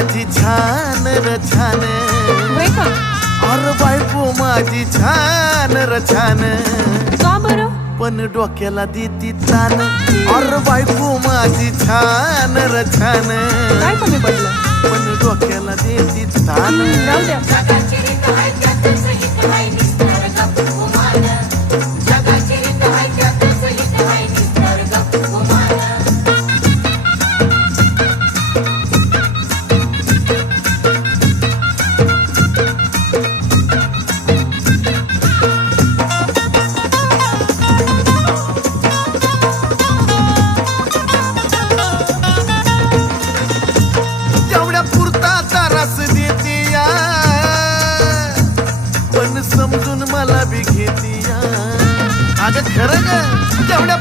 माझी छान र छान, होय का? अरे बायको माझी छान र छान, का बरं? पण डोक्याला देती तान. अरे बायको माझी छान र छान, काय कमी पडलं? पण डोक्याला देती तान. जाऊ द्या. तेवढ्या पुरता तारास देती या, पण समजून मला बी घेती या. अगं खरं ग, तेवढ्या